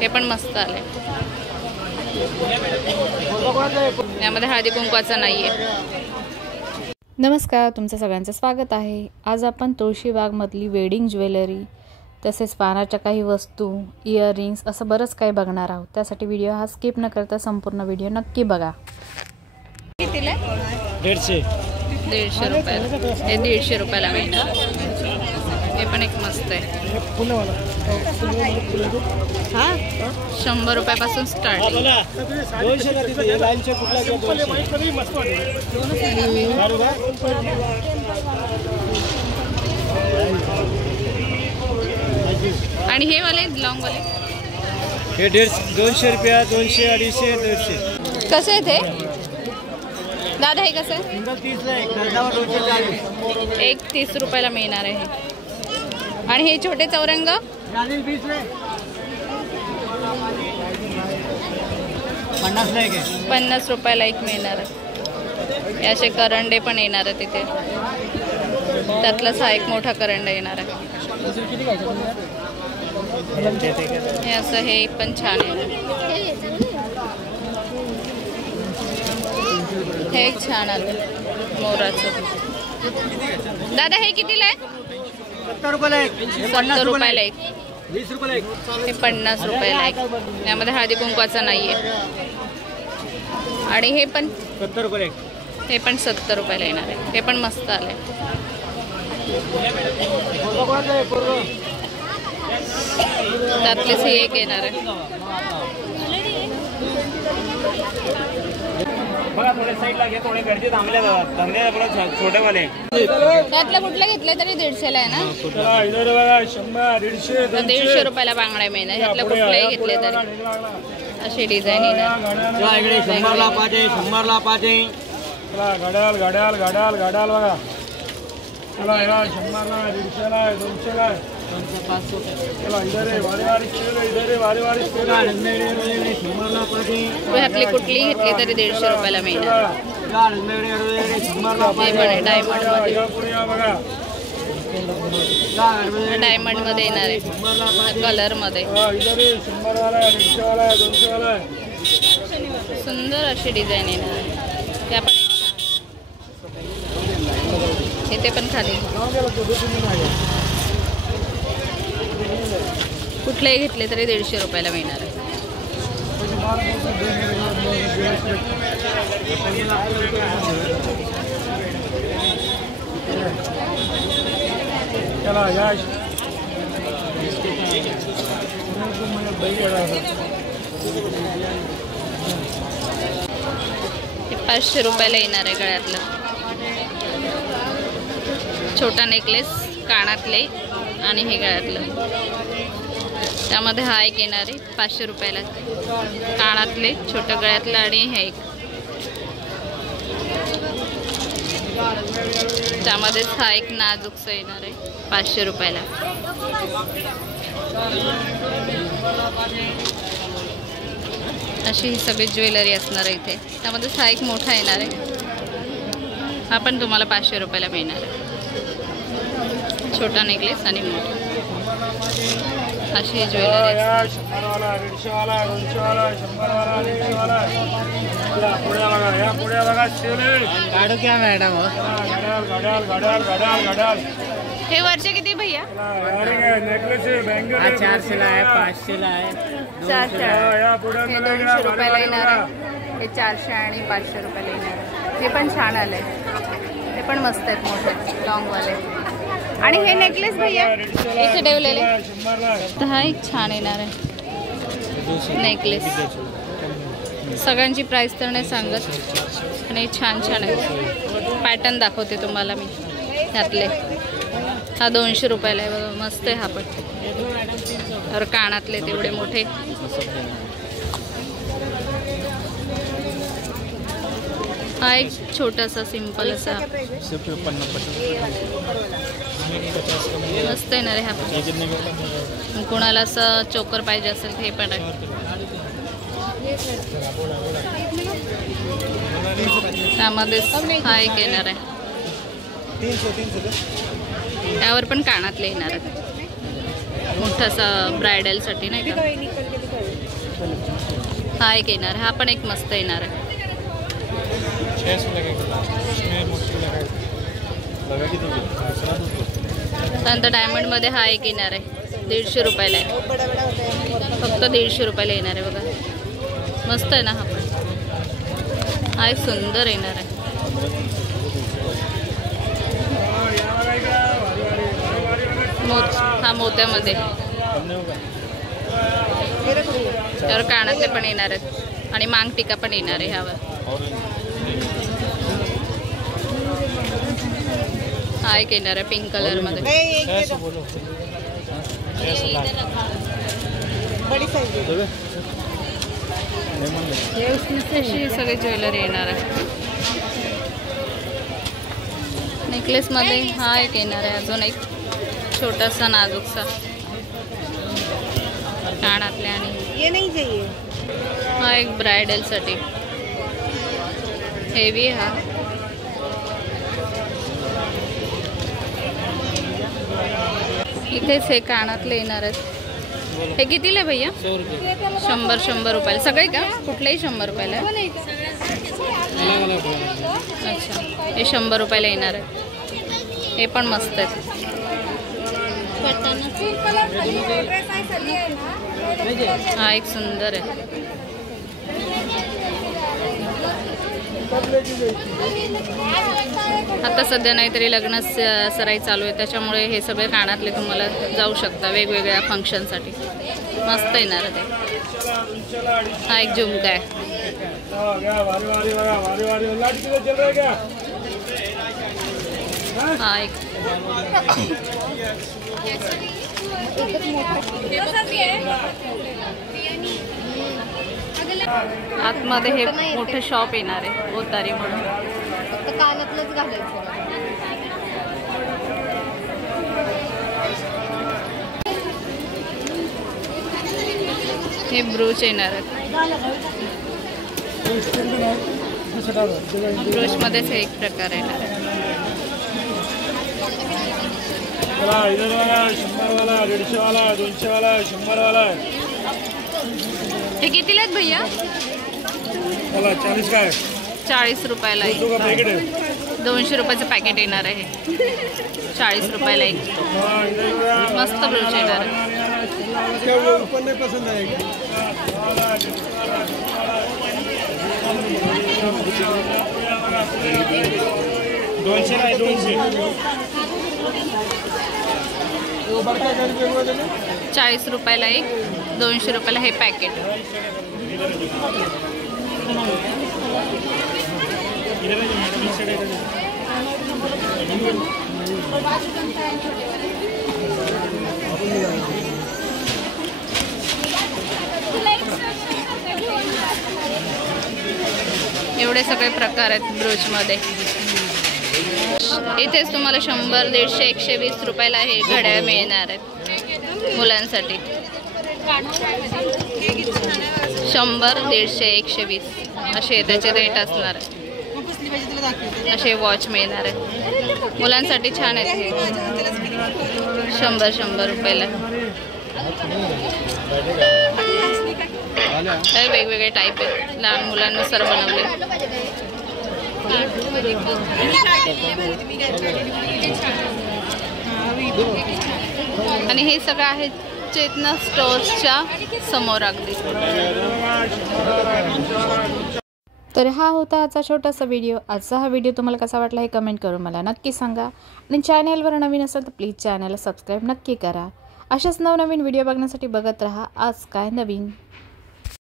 हे पण मस्त आले। यामध्ये हळदी कुंकवाचा नाहीये। नमस्कार, तुमचं सगळ्यांचं स्वागत आहे। आज आपण तुळशीबागमधली वेडिंग ज्वेलरी तसेच पानाच्या काही वस्तू, इयरिंग्स असं बरंच काही बघणार आहोत। त्यासाठी व्हिडिओ हा स्किप न करता संपूर्ण व्हिडिओ नक्की बघा। कितीला? 150 रुपयाला। हे 150 रुपयाला मिळतं। हे पण एक मस्त आहे। 100 रुपयापासून स्टार्ट आहे। आणि हे वाले लॉंग वाले हे 200 रुपया, 200, 250, 150। कसं आहे ते दादा? हे कसं आहे? एक 30 रुपयाला मिळणार आहे। आणि हे छोटे चौरंग 50 रुपयाला एक मिळणार आहे। हे असे करंडे पण येणार आहे तिथे। त्यातलाच हा एक मोठा करंडा येणार आहे। हे असं हे पण छान आहे। हे एक छान आलं मोराचं। दादा हे कितीला आहे? 70 रुपयाला एक, 70 रुपयाला एक, 20 रुपयाला एक, हे 50 रुपयाला एक। यामध्ये हळदी कुंकवाचा नाहीये। आणि हे पण 70 रुपयाला एक, हे पण 70 रुपयाला येणार आहे। हे पण मस्त आले। त्यातलेच हे एक येणार आहे। बघा थोडे साईडला घे, थोडे घरचे थांबले छोटे वाले। त्यातलं कुठलं घेतलं तरी 150 ला आहे ना? 150 रुपयाला बांगड्या मिळणार। ह्यातलं कुठलंही घेतले तरी अशी डिझाईन येणार। 100 ला पाहिजे, 100 ला पाहिजे। घड्याळ घड्याळ घड्याळ घड्याळ बघा। चला या 100 ला, 150 ला, 200 ला, 500 चला इधर आहे वारीवारी स्टेल, इधर आहे वारीवारी स्टेल, 100 ला पाहिजे। ह्यातली कुठली घेतली तरी 150 रुपयाला मिळणार। 100 ला पाहिजे। डायमंड मध्ये बघा, डायमंड मध्ये येणार आहे, कलर मध्ये। इधर आहे 100 वाला, 150 वाला, 200 वाला। सुंदर अशी डिझाईन येणार आहे। त्या पण इथे पण खाली कुठलेही घेतले तरी 150 रुपयाला मिळणार आहे। चला या हे 500 रुपयाला येणार आहे। गळ्यातलं छोटा नेकलेस, कानातले आणि हे गळ्यातलं। त्यामध्ये हा एक येणार आहे 500 रुपयाला। कानातले, छोटं गळ्यातलं आणि हे एक। त्यामध्येच हा एक नाजूकसा येणार आहे 500 रुपयाला। अशी ही सगळी ज्वेलरी असणार आहे इथे। त्यामध्येच हा एक मोठा येणार आहे। हा पण तुम्हाला 500 रुपयाला मिळणार आहे। छोटा नेकलेस आणि मोठा अशी ज्वेलरी। काढू क्या मॅडम? हे वरचे किती भैया? नेकलेस 400 ला आहे, 500 ला आहे, 400 हे 200 रुपयाला येणार आहे। हे 400 आणि 500 रुपयाला येणार आहे। हे पण छान आलंय। हे पण मस्त आहेत, मोठे लॉंग वाले। आणि हे नेकलेस भैया इथे ठेवलेले, हा एक छान येणार आहे नेकलेस। सगळ्यांची प्राइस तर नाही सांगत, आणि छान छान आहे। पॅटर्न दाखवते तुम्हाला मी ह्यातले। हा 200 रुपयाला आहे बघा, मस्त आहे हा पण। तर कानातले तेवढे मोठे। हा एक छोटासा सिंपल असा मस्त येणार आहे हा पण। कोणाला असं चोकर पाहिजे असेल हे पण आहे। त्यामध्ये हा एक येणार आहे। त्यावर पण कानातले येणार आहेत, मोठासा ब्रायडल साठी नाही का। हा एक येणार आहे, हा पण एक मस्त येणार आहे. त्यानंतर डायमंडमध्ये हा एक येणार आहे, 150 रुपयाला आहे. फक्त 150 रुपयाला येणार आहे बघा. मस्त आहे ना हा पण. हा एक सुंदर येणार आहे. हा मोत्यामध्ये. त्यावर कानातले पण येणार आहेत आणि मांग टिका पण येणार आहे ह्यावर. हा एक येणार आहे पिंक कलर मध्ये. अशी सगळी ज्वेलरी येणार आहे. नेकलेस मध्ये हा एक येणार आहे, अजून एक छोटासा नाजूकसा कानातले. आणि हा एक ब्रायडल साठी हेवी. हा इथेच हे कानातले येणार आहेत. हे कितीला आहे भैया? 100 रुपयाला सगळे का? कुठलेही 100 रुपयाला. अच्छा, हे 100 रुपयाला येणार आहे. हे पण मस्त आहेत. हा एक सुंदर आहे. आता सध्या नाहीतरी लग्न सराई चालू आहे, त्याच्यामुळे हे सगळे कानातले तुम्हाला जाऊ शकता वेगवेगळ्या फंक्शनसाठी. मस्त येणार आहे ते. हा एक झुमका आहे. हा एक आतमध्ये हे मोठं शॉप येणार आहे ओतारी म्हणून. कानातलंच घालायचं. हे ब्रूच येणार आहे. ब्रूच मध्येच हे एक प्रकार येणार आहे. 100 वाला, 150 वाला, 200 वाला, 100 वाला. हे कितीला आहेत भैया? 40 काय? 40 रुपयाला आहे. 200 रुपयाचं पॅकेट येणार आहे. 40 रुपयाला एक मस्त ब्रूच येणार आहे. 40 रुपयाला एक, 200 रुपयाला हे पॅकेट. एवढे सगळे प्रकार आहेत ब्रोचमध्ये. इथेच तुम्हाला 100, 150, 120 रुपयाला हे घड्याळ मिळणार आहेत मुलांसाठी. 100, 150, 120 असे त्याचे रेट असणार आहे. असे वॉच मिळणार आहेत मुलांसाठी. छान आहेत हे. 100 रुपयाला. वेगवेगळे टाईप आहेत, लहान मुलांनुसार बनवले. आणि हे सगळं आहे चेतना स्टोर्सच्या समोर अगदी. तर हा होता आजचा छोटासा व्हिडिओ. आजचा हा व्हिडिओ तुम्हाला कसा वाटला हे कमेंट करून मला नक्की सांगा. आणि चॅनलवर नवीन असेल तर प्लीज चॅनलला सबस्क्राईब नक्की करा. अशाच नवनवीन व्हिडिओ बघण्यासाठी बघत राहा आज काय नवीन.